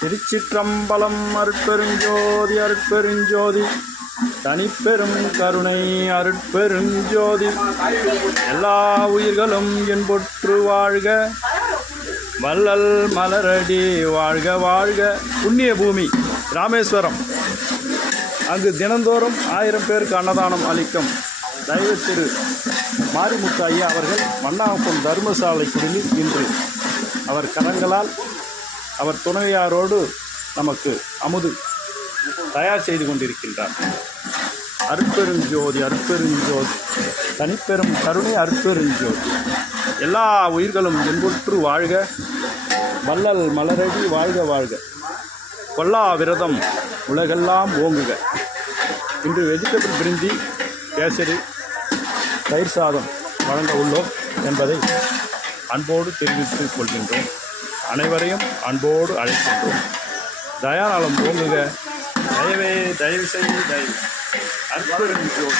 திருச்சிற்றம்பலம். அருட்பெருஞ்சோதி அருட்பெருஞ்சோதி தனிப்பெரும் கருணை அருட்பெருஞ்சோதி. எல்லா உயிர்களும் என்பொற்று வாழ்க, வள்ளல் மலரடி வாழ்க வாழ்க. புண்ணிய பூமி ராமேஸ்வரம். அங்கு தினந்தோறும் 1000 பேருக்கு அன்னதானம் அளிக்கும் தெய்வ திரு மாரிமுத்து ஐயா அவர்கள் மன்னாகுப்பம் தர்மசாலை குடிலில் இன்று அவர் கரங்களால் அவர் துணைவியாரோடு நமக்கு அமுது தயார் செய்து கொண்டிருக்கின்றார். அருட்பெருஞ்சோதி அருட்பெருஞ்சோதி தனிப்பெரும் கருணை அருட்பெருஞ்சோதி. எல்லா உயிர்களும் என்புற்று வாழ்க, வள்ளல் மலரடி வாழ்க வாழ்க. கொல்லா விரதம் உலகெல்லாம் ஓங்குக. இன்று வெஜிடபிள் பிரிஞ்சி, கேசரி, தயிர் சாதம் வழங்க உள்ளோம் என்பதை அன்போடு தெரிவித்துக் கொள்கின்றோம். அனைவரையும் அன்போடு அழைக்கின்றோம். தயாநலம் ஓங்குக. தயவே தயவு செய்து தயவு. அற்பெருஞ்சோதி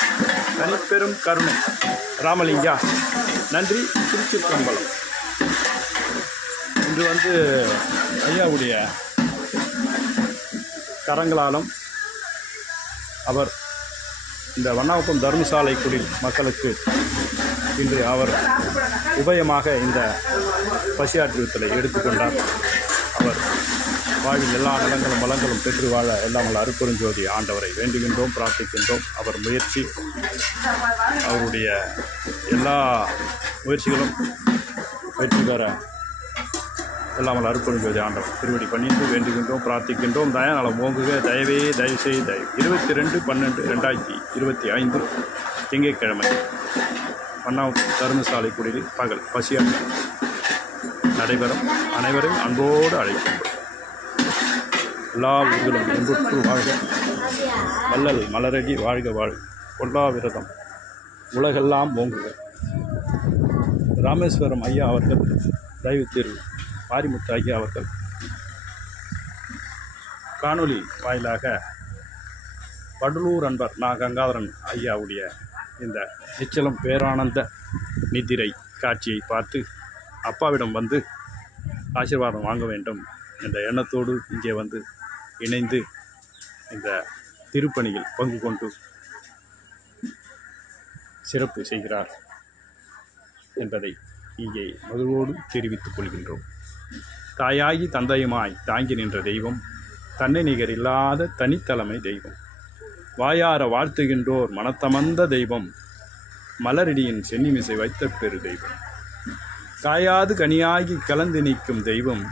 தனிப்பெரும் கருணை ராமலிங்கா. நன்றி. திருச்சிற்றம்பலம். இன்று ஐயாவுடைய கரங்களாலும் அவர் இந்த வண்ணாகுப்பம் தர்மசாலை குடில் மக்களுக்கு இன்று அவர் உபயமாக இந்த பசியாற்றுதலை எடுத்துக்கொண்டார். அவர் வாழ்வில் எல்லா நலங்களும் வளங்களும் பெற்று வாழ எல்லாம் வல்ல அருட்பெருஞ்சோதி ஆண்டவரை வேண்டுகின்றோம், பிரார்த்திக்கின்றோம். அவர் முயற்சி, அவருடைய எல்லா முயற்சிகளும் வெற்றி பெற எல்லாம் வல்ல அருட்பெருஞ்சோதி ஆண்டவர் திருவடி பணிந்து வேண்டுகின்றோம், பிரார்த்திக்கின்றோம். தயாநலம் ஓங்குக. தயவே தயவு செய்து தயவு. 22/12/2025 திங்கட்கிழமை மன்னாகுப்பம் தர்மசாலை குடிலில் பகல் பசியாற்று நடைபெறும். அனைவரும் அன்போடு அழைக்கின்றோம். எல்லா உயிர்களும் என்புற்று வாழ்க, வள்ளல் மலரடி வாழ்க வாழ்க. கொல்லா விரதம் உலகெல்லாம் ஓங்குக. ராமேஸ்வரம் ஐயா அவர்கள், தெய்வ திரு மாரிமுத்து ஐயா அவர்கள் காணொளி வாயிலாக வடலூர் அன்பர் கங்காதரன் ஐயாவுடைய இந்த நிச்சலம் பேரானந்த நிதிரை காட்சியை பார்த்து அப்பாவிடம் ஆசீர்வாதம் வாங்க வேண்டும் என்ற எண்ணத்தோடு இங்கே இணைந்து இந்த திருப்பணியில் பங்கு கொண்டு சிறப்பு செய்கிறார் என்பதை இங்கே மகிழ்வோடு தெரிவித்துக் கொள்கின்றோம். தாயாகி தந்தையுமாய் தாங்கி நின்ற தெய்வம், தன்னை நிகர் இல்லாத தனித்தலைமை தெய்வம், வாயார வாழ்த்துகின்றோர் மனத்தமர்ந்த தெய்வம், மலரடியின் சென்னிமிசை வைத்த பெரு தெய்வம், காயாது கனியாகி கலந்து நீக்கும் தெய்வம்,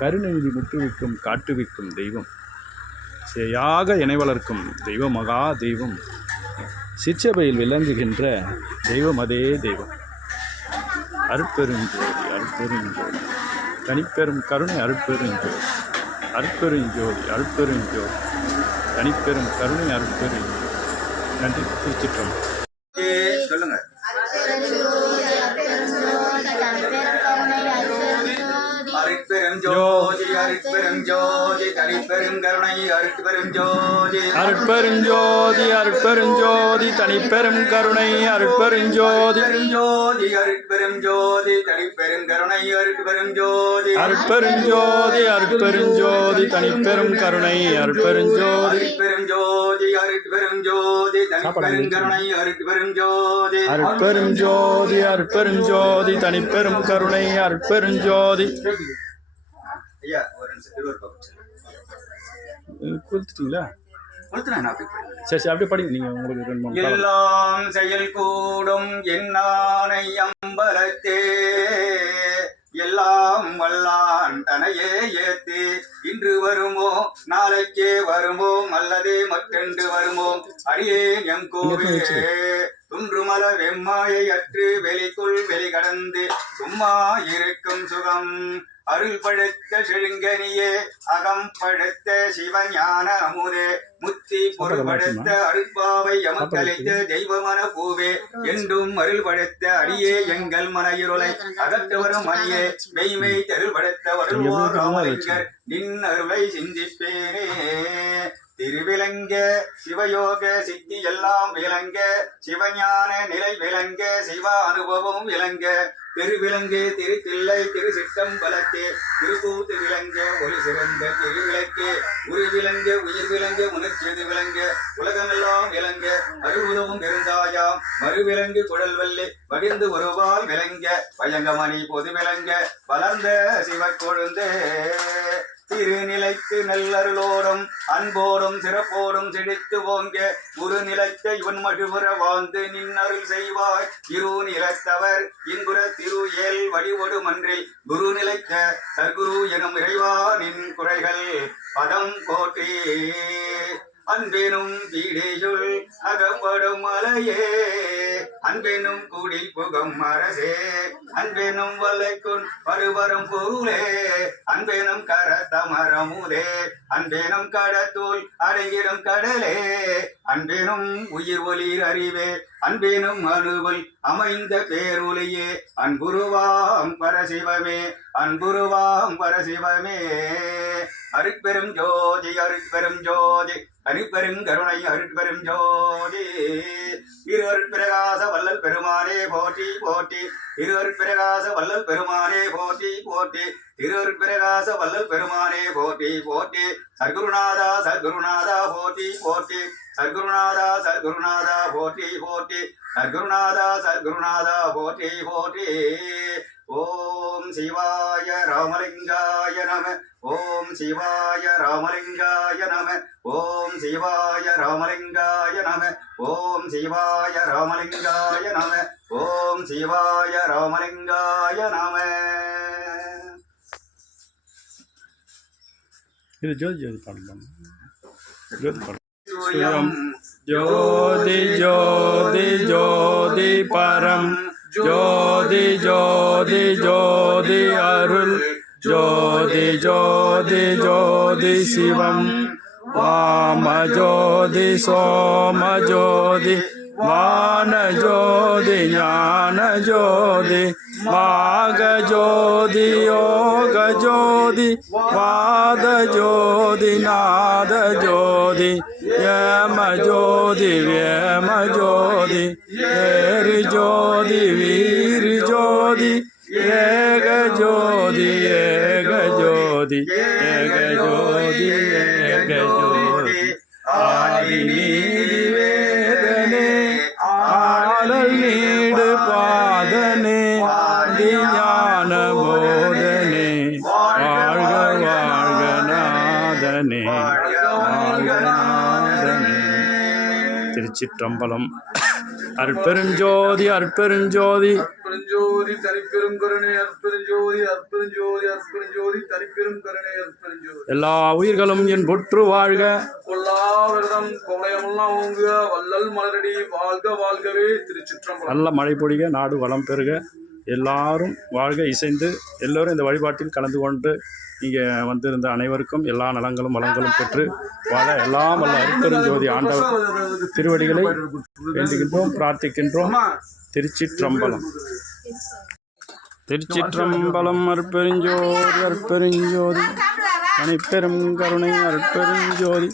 கருநெஞ்சி முற்றுவிக்கும் காட்டுவிக்கும் தெய்வம், சேயாக இணை வளர்க்கும் தெய்வ மகா தெய்வம், சிற்றபையில் விளங்குகின்ற தெய்வம் அதே தெய்வம். அருட்பெருஞ்சோதி அருட்பெருஞ்சோதி தனிப்பெரும் கருணை அருட்பெருஞ்சோதி. அருட்பெருஞ்சோதி அருட்பெருஞ்சோதி தனிப்பெரும் கருணை அருட்பெருஞ்சோதி. நன்றி. திருச்சிற்றம்பலம். சொல்லுங்க. அருட்பெருஞ்சோதி அருட்பெருஞ்சோதி தனிப்பெரும் கருணை அருட்பெருஞ்சோதி. அருட்பெருஞ்சோதி அருட்பெருஞ்சோதி தனிப்பெரும் கருணை அருட்பெருஞ்சோதி. ஜோதி அருட்பெருஞ்சோதி தனிப்பெரும் கருணை அருட்பெருஞ்சோதி. அருட்பெருஞ்சோதி அருட்பெருஞ்சோதி தனிப்பெரும் கருணை அருட்பெருஞ்சோதி. அருட்பெருஞ்சோதி அருட்பெருஞ்சோதி தனிப்பெரும் கருணை அருட்பெருஞ்சோதி. அருட்பெருஞ்சோதி அருட்பெருஞ்சோதி தனிப்பெரும் கருணை அருட்பெருஞ்சோதி. ஐயா ஒரு நிமிஷம் கொடுத்துட்டீங்களா? சரி அப்படியே படிங்க. நீங்க உங்களுக்கு 2-3 எல்லாம் செயல் கூடும் என்னானை அம்பலத்தே, எல்லாம் வல்லான் தனையே ஏத்து, இன்று வருமோ நாளைக்கே வருமோ அல்லதே மற்றென்று வருமோ அடியேன் எம் கோவே, துன்றுமல வெம்மாயை அற்று வெளிக்குள் வெளிகடந்து சும்மா இருக்கும் சுகம், அருள் பழுத்த செழுங்கனியே அகம் பழுத்த சிவஞான அமுதே, முத்தி பொருள்படுத்த அருட்பாவை எமக்களித்த தெய்வமன பூவே, என்றும் அருள் படுத்த அடியே எங்கள் மன இருளை அகத்து வரும் மணியே, மெய்மை தெருள்படுத்த வருள்வோர் ராமலிங்கர் நின் அருளை சிந்திப்பேனே. திருவிளங்க சிவயோக சித்தி எல்லாம் விளங்க, சிவஞான நிலை விளங்க, சிவ அனுபவம் விளங்க, திருவிலங்கு திருத்தில்லை திரு சிற்றம்பலத்தே திருக்கூத்து விளங்க. விளங்க ஒளி சிறந்த திருவிளக்கு உரு விளங்க உயிர் விளங்க உணர்ச்சியது விளங்க உலகமெல்லாம் விளங்க அருவுதவும் பெருந்தாயாம் மறுவிலங்கு குழல் வல்லி வடிந்து ஒருவால் விளங்க பயங்கமணி பொது விளங்க வளர்ந்த சிவக்கொழுந்தே திருநிலைக்கு நல்லருளோடும் அன்போடும் சிறப்போடும் செழித்து ஓங்க குரு நிலைத்த இவன் மழுபுற வாழ்ந்து நின்னருள் செய்வாய் இரு நிலத்தவர் இன்புற திரு ஏல் வடிவொடு மன்றில் குரு நிலைத்த சர்க்குரு எனும் இறைவா நின் குறைகள் பதம் போற்றி அன்பெனும் பீடேயுள் அகப்படும் மலையே அன்பெனும் கூடில் புகம் அரசே அன்பெனும் வல்லைக்குன் பருவரும் பொருளே அன்பெனும் கரத்தமரமுதே அன்பெனும் கடத்தூள் அடங்கிடும் கடலே அன்பெனும் உயிர் ஒளிர் அறிவே அன்பெனும் அணுவல் அமைந்த பேருளையே அன்புருவாம் பரசிவமே அன்புருவாம் பரசிவமே அருட்பெரும் ஜோதி அருட்பெரும் ஜோதி அருட்பெருங்கருணை அருட்பெரும் ஜோதி திரு அருட்பிரகாச வல்லல் பெருமானே போற்றி போற்றி திரு அருட்பிரகாச வல்லல் பெருமானே போற்றி போற்றி திரு அருட்பிரகாச வல்லல் பெருமானே போற்றி போற்றி சர்க்குருநாதா சர்க்குருநாதா போற்றி போற்றி சர்க்குருநாதா சர்க்குருநாதா போற்றி போற்றி சர்க்குருநாதா சர்க்குருநாதா போற்றி போற்றி ஓம் சிவாய ராமலிங்காய நம ஓம் சிவாய ராமலிங்காய நம ஓம் சிவாய ராமலிங்காய நம ஓம் சிவாய ராமலிங்காய நம ஓம் சிவாய ராமலிங்காய நம. இது ஜோதி ஜோதி பாடலாம். ஜோதி பாடலாம். ஜோதி ஜோதி ஜோதி பரம் ஜோதி ஜோதி ஜோதி அருள் ஜோதி ஜோதி ஜோதி சிவம் வாம ஜோதி சோம ஜோதி வான ஜோதி ஞான ஜோதி மாக ஜோதி யோக ஜோதி வாத ஜோதி நாத ஜோதி யம ஜோதி வேம ஜோதி ஏரி ஜோதி வீரி ஜோதி ஏக ஜோதி ஏக ஜோதி ஏக ஜோதி ஏக ஜோதி ஆதி நீதி வேதனே ஆடல் நீடு பாதனே ஞான போதனே வாழ்க வாழ்க நாதனே வாழ்க நாதனே. திருச்சிற்றம்பலம். அற்பெருஞ்சோதி அற்பெருஞ்சோதி அற்பெருஞ்சோதி தனிப்பெரும் கருணை அற்பெருஞ்சோதி அற்பெருஞ்சோதி அற்பெருஞ்சோதி தனிப்பெரும் கருணை அற்பெருஞ்சோதி. எல்லா உயிர்களும் என் பொற்று வாழ்க கொல்லாவிரதம் கொலையமெல்லாம் ஓங்குக வள்ளல் மலரடி வாழ்க வாழ்கவே. திருச்சிற்றம்பலம். நல்ல மழை பொழிக நாடு வளம் பெறுக எல்லாரும் வாழ்க இசைந்து எல்லோரும் இந்த வழிபாட்டில் கலந்து கொண்டு இங்கே வந்திருந்த அனைவருக்கும் எல்லா நலங்களும் வளங்களும் பெற்று வாழ எல்லாம் வல்ல அற்பெருஞ்சோதி ஆண்டவர் திருவடிகளை வேண்டுகின்றோம் பிரார்த்திக்கின்றோம். திருச்சிற்றம்பலம். திருச்சிற்றம்பலம். அற்பெருஞ்சோதி அற்பெருஞ்சோதி தனிப்பெரும் கருணை அற்பெருஞ்சோதி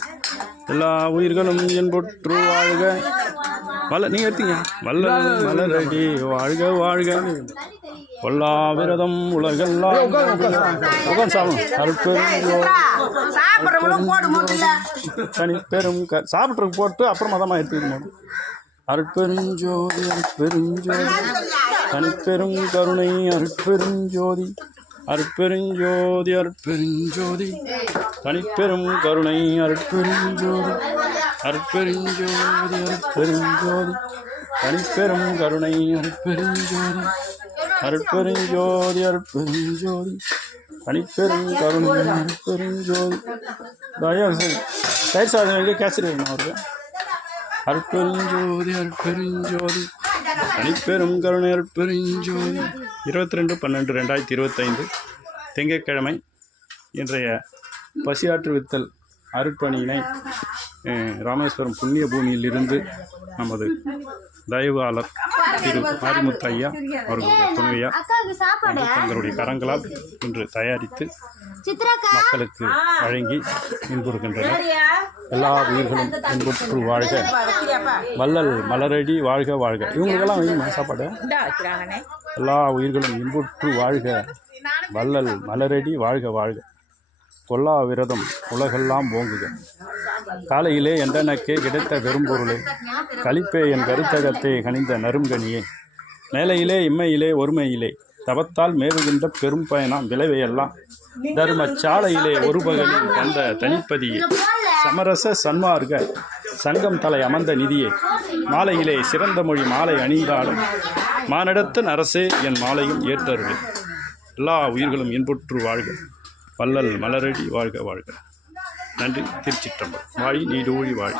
எல்லா உயிர்களும் என் பொற்று வாழ்க நீங்கள் எடுத்தீங்க வல்லல் மலரடி வாழ்க வாழ்க கொல்லாவிரதம் உலகெல்லாம் தனிப்பெரும் சாப்பிட்றதுக்கு போட்டு அப்புறம் மதமாக எடுத்துக்கணும். அற்பெருஞ்சோதி அற்பெருஞ்சோதி தனிப்பெரும் கருணை அற்பெருஞ்சோதி அற்பெருஞ்சோதி அற்பெருஞ்சோதி தனிப்பெரும் கருணை அற்பெருஞ்சோதி அற்பெருஞ்சோதி அற்பெருஞ்சோதி தனிப்பெரும் கருணை அற்பெருஞ்சோதி அற்பெருஞ்சோதி அற்பெருஞ்சோதி தனிப்பெரும் கருணை அற்பெருஞ்சோதி. தயிர் சாதம் எங்கே கேசரி வேணும் அவருக்கு. அற்பெருஞ்சோதி அற்பெருஞ்சோதி தனிப்பெரும் கருணை அற்பெருஞ்சோதி. 22/12/2025 திங்கட்கிழமை இன்றைய பசியாற்றுவித்தல் அருட்பணியினை ராமேஸ்வரம் புண்ணிய பூமியிலிருந்து நமது தயவாளர் திரு மாரிமுத்து ஐயா அவர்களுடைய துணைவியா தங்களுடைய கரங்களால் இன்று தயாரித்து மக்களுக்கு வழங்கி இன்புறுகின்றனர். எல்லா உயிர்களும் இன்புற்று வாழ்க வள்ளல் மலரடி வாழ்க வாழ்க. இவங்களுக்கெல்லாம் வேணுமா சாப்பாடு? எல்லா உயிர்களும் இன்புற்று வாழ்க வள்ளல் மலரடி வாழ்க வாழ்க. கொல்லா விரதம் உலகெல்லாம் ஓங்குக. காலையிலே என்றெனக்கே கிடைத்த பெரும்பொருளே, கலிப்பே என் கருத்தகத்தே கனிந்த நறுங்கனியே, மேலையிலே இம்மையிலே ஒருமையிலே தவத்தால் மேவுகின்ற பெரும் பயனாம் விளைவையெல்லாம் தர்மச் சாலையிலே ஒரு பகலில் கண்ட தனிப்பதியே, சமரச சன்மார்க்க சங்கம் தலை அமர்ந்த நிதியே, மாலையிலே சிறந்த மொழி மாலை அணிந்தாலும் மானிடத்தின் அரசே என் மாலையும் ஏற்றருளே. எல்லா உயிர்களும் இன்புற்று வாழ்க, வள்ளல் மலரடி வாழ்க வாழ்க. நன்றி. திருச்சிற்றம்பலம். வாழி நீடூழி வாழி.